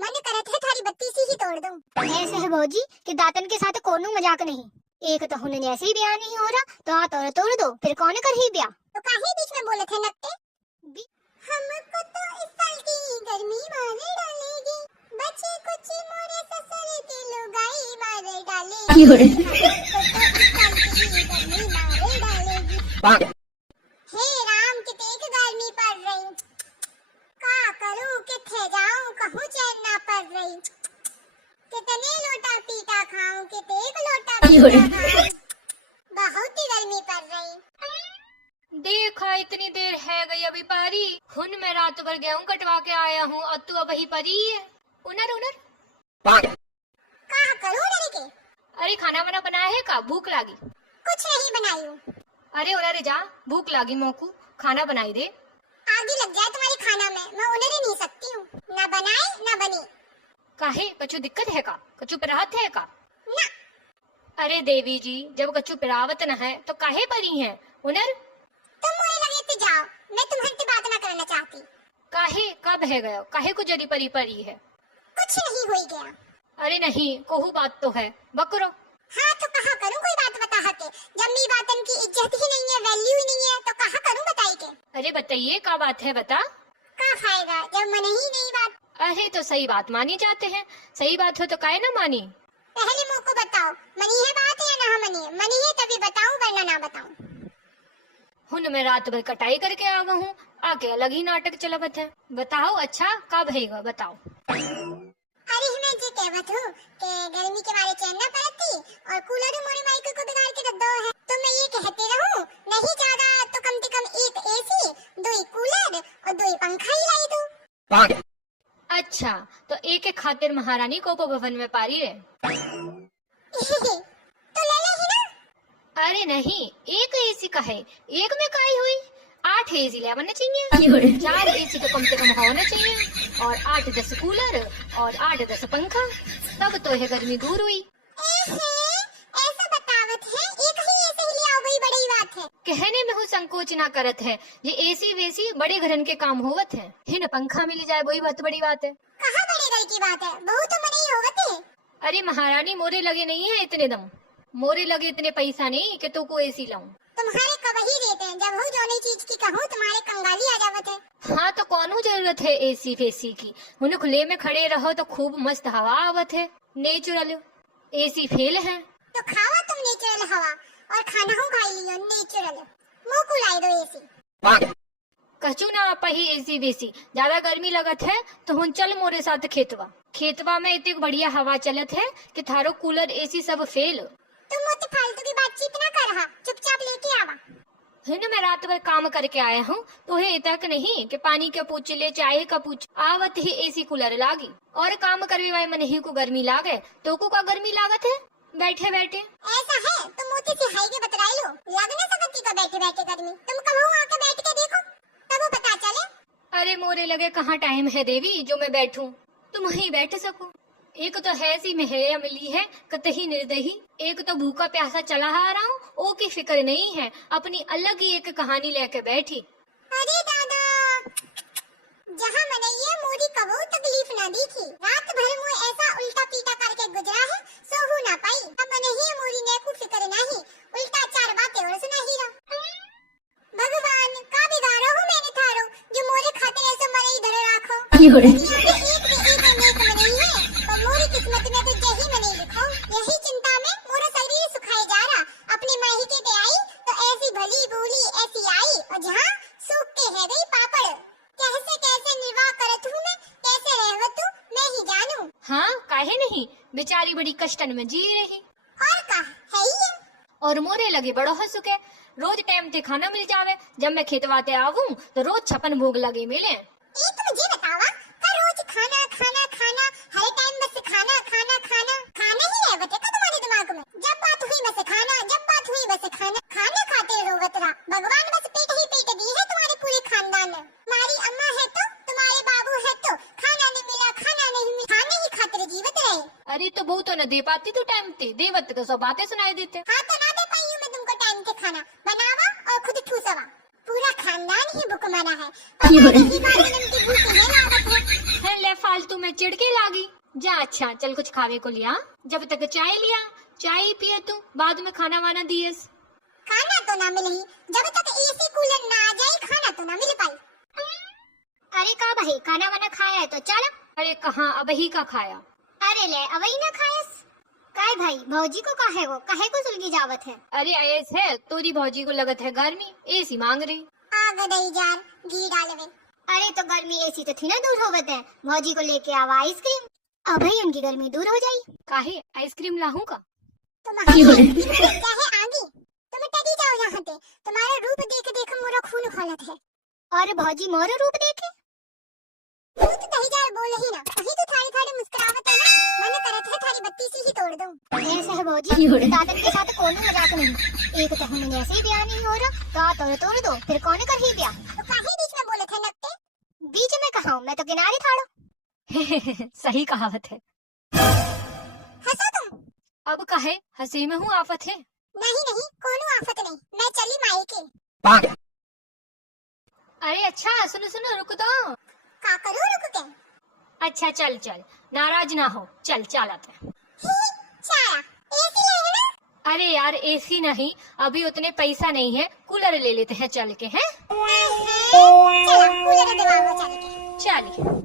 मन करत है थारी बत्ती सी ही तोड़ दूं। ऐसे है भौजी कि दातन के साथ कोनो मजाक नहीं। एक तो हुन जैसे ही ब्याह नहीं हो रहा तो हाथ और तोड़ दो, फिर कौन कर ही ब्याह। तो काहे बीच में बोले थे नक्के? हमको तो इस साल की गर्मी मारे डालेगी, बच्चे कुछ मोरे ससुर के लुगाई मारे डालेगी। हमको तो इस साल की गर्मी मारे डालेगी। हे राम कितने गर्मी पड़ रही, का करूं किथे जाऊं कहूं चैन ना पड़ रही। कितने लोटा पीटा खाऊं कितने लोटा पीटा खाऊं, बहुत ही गर्मी पड़ रही। देखा इतनी देर है गई अभी पारी। हुन मैं रात भर गेहूं कटवा के आया हूँ और तू अब ही परी है। उनर उनर का करूं लड़के? अरे खाना वाना बनाया है का? भूख लागी? कुछ नहीं बनाई हूँ। अरे उनर जा, भूख लागी मोकू, खाना बनाई दे। आगे लग जाए तुम्हारे खाना में, मैं उन्हें ही नहीं सकती हूँ। ना बनाए ना बनी। काहे कछु दिक्कत है का? कछु पिराहत है का? ना। अरे देवी जी, जब कछु पिरावत न है तो काहे परी है उनर? तुम मुझे लगे तो जाओ, मैं तुम्हारी बात ना करना चाहती। काहे कब है गयो? काहे को जरी परी परी है? कुछ नहीं हो गया। अरे नहीं, कोहू बात तो है, बकरो। हाँ तो कहा करूँ कोई बात बता के? जब मेरी बातन की इज्जत ही नहीं है, वैल्यू ही नहीं है, तो कहा करूँ बताई के? अरे बताइए क्या बात है, बता। का खाएगा जब मन ही नहीं बात। अरे तो सही बात मानी जाते हैं, सही बात हो तो काहे ना मानी। पहले मुझ को बताओ, मनी है बात या ना मनी है? मनी है तभी बताऊं वरना ना बताऊं। हुन मैं रात भर कटाई करके आवा हूँ, आके अलग ही नाटक चलावत है। बताओ अच्छा कब है बताओ। अरे मैं जी कहवत हूँ कि गर्मी के मारे चैन न पड़ती और कूलर मोरे माइक को बिगाड़ के रख दो है। तो मैं ये कहती रहूं, नहीं ज्यादा तो कम से कम एक एसी, 2 कूलर और 2 पंखा ही लाई दो। अच्छा तो एक एक खातिर महारानी को भवन में पारी है। तो ले ले ही ना। अरे नहीं, एक एसी का है, एक में काई हुई? 8 एसी लेना चाहिए, 4 एसी तो कम से कम होना चाहिए, और 8-10 कूलर और 8-10 पंखा, तब तो है गर्मी दूर हुई। ऐसा बतावत है, एक ही ऐसे ही ले आओ, वही बड़ी बात है। कहने में हूँ संकोच ना करत है, ये एसी वेसी बड़े घरन के काम होवत है। हिन पंखा मिल जाए वही बहुत बड़ी बात है। कहाँ बड़े घर की बात है, बहुत तो मनी होवत है। अरे महारानी मोरे लगे नहीं है इतने दम, मोरे लगे इतने पैसा नहीं कि तो को एसी लाऊं। तुम्हारे कब ही देते हैं, जब हो जो नई चीज की कहूँ तुम्हारे कंगाली आ जावत है। हाँ तो कौनो जरूरत है एसी फेसी की? उन्हें खुले में खड़े रहो तो खूब मस्त हवा आवत है। नेचुरल एसी फेल है तो खावा तुम नेचुरल हवा और खाना हो खाई लियो नेचुरल। मुँह को लाई दो एसी। कचू ना आप ही एसी वेसी, ज्यादा गर्मी लगत है तो हुन चल मोरे साथ खेतवा। खेतवा में इतनी बढ़िया हवा चलत है कि थारो कूलर एसी सब फेल। तुम मुझसे फालतू की बातचीत ना कर रहा, चुपचाप लेके आवा। हिन मैं रात भर काम करके आया हूँ तो है तक नहीं कि पानी के पूछ ले चाय का पूछ, आवत ही एसी कूलर लागी। और काम करवे वाले मन ही को गर्मी लागे तो को का गर्मी लागत है बैठे बैठे। ऐसा है तुम मुझसे सिहाई के बतराई लो, लग ना सकती का बैठे बैठे गर्मी। तुम कहो आके बैठ के देखो तब वो पता चले। अरे मोरे लगे कहाँ टाइम है देवी जो मैं बैठूं, तुम वहीं बैठ सको। एक तो है सी मेहरिया मिली है कतही निर्दयी, एक तो भूखा प्यासा चला आ रहा हूँ, ओ की फिक्र नहीं है, अपनी अलग ही एक कहानी लेके बैठी। अरे दादा, जहाँ मनैया मोरी कबो तकलीफ ना दी थी, रात भर मुझे ऐसा उल्टा पीटा करके गुजरा है, सोहू ना पाई। अब मनैया मोरी ने को फिक्र नहीं, उल्टा 4 बातें और सुनाही रहा। भगवान का बिगाड़ो हो मैंने थारो, जो मोरे खातिर ऐसा मरे इधर राखो। मोरी किस्मत में तो यही मने लिखो। यही चिंता में मोरा शरीर सुखाए जा रहा, अपनी माही के आई तो ऐसी भली भूली ऐसी आई, और जहाँ सूख के है गई पापड़। कैसे निर्वाह करत हूँ मैं, कैसे रहवत हूँ मैं ही जानू। हाँ काहे नहीं, बेचारी बड़ी कष्टन में जी रही। और का है ही है। और मोरे लगे बड़ो हंसुके, रोज टाइम ते खाना मिल जावे, जब मैं खेतवाते आऊं तो रोज 56 भोग लगे मिले। ये तो मुझे बतावा, का रोज खाना खाना खाना, हर टाइम बस खाना खाना खाना खाना ही रहवत है का तुम्हारे दिमाग में? जब बात हुई बस खाना, जब बात हुई बस खाना, खाना खाते रोवत रहा। भगवान बस पेट ही पेट दी है तुम्हारे पूरे खानदान में। तुम्हारी अम्मा है तो, तुम्हारे बाबू है तो, खाना नहीं मिला खाना नहीं मिला, खाने ही खातिर जीवित रहे। अरे तो बहु तो न दे पाती तू टाइम ते, देवत तो सब बातें सुनाई देते। हाँ तो ना दे पाई हूँ मैं तुमको टाइम के खाना, बनावा और खुद ठूसवा। पूरा खानदान ही भूखमरा है, पता नहीं बात की भूख है लागत है। ले फालतू मैं चिड़के लागी। जा अच्छा चल कुछ खावे को लिया, जब तक चाय लिया, चाय पिए तू, बाद में खाना वाना दियस। खाना तो ना मिले ही, जब तक एसी कूलर ना आ जाए खाना तो ना मिल पाई। अरे का भाई खाना वाना खाया है तो चल। अरे कहाँ अब ही का खाया। अरे ले अब ही ना खायस। काय भाई भौजी को काहे वो काहे को सुलगी जावत है। अरे ऐस है तोरी भौजी को लगत है गर्मी, एसी मांग रही। आग दई जार घी डालवे। अरे तो गर्मी ऐसी तो थी ना दूर होवत है, भौजी को लेके आवा आइसक्रीम, अब ही उनकी गर्मी दूर हो जाई। काहे आइसक्रीम लाहूं का। तुम चाहे आगे तुम टडी जाओ यहाँ ते, तुम्हारा रूप देख देख मोरा खून खौलत है। और भौजी मोरो रूप देखे तू तो दही जार बोल ही ना, कहीं तो थाड़ी थाड़ी मुस्कुरावत है ना, मन करत है थारी बत्ती सी ही तोड़ दूं। ऐसे है भौजी दादन के साथ कौन मजाक नहीं, एक तो हमने ऐसे ही ब्याह नहीं हो रहा तो तोड़ दो फिर कौन कर ही ब्याह। तो काहे बीच में बोले थे नक्ते। बीच में कहा मैं तो किनारे थाड़ो। सही कहावत है। हंसो तुम। अब कहे हंसी में हूँ आफत है। नहीं नहीं कोनो आफत नहीं, मैं चली मायके। अरे अच्छा सुनो सुनो रुक दो। का करूं रुक के। अच्छा चल चल नाराज ना हो, चल चलत है। चारा एसी ले है ना। अरे यार एसी नहीं, अभी उतने पैसा नहीं है, कूलर ले लेते हैं चल के हैं। चलो कूलर दिलवाओ चल के। चल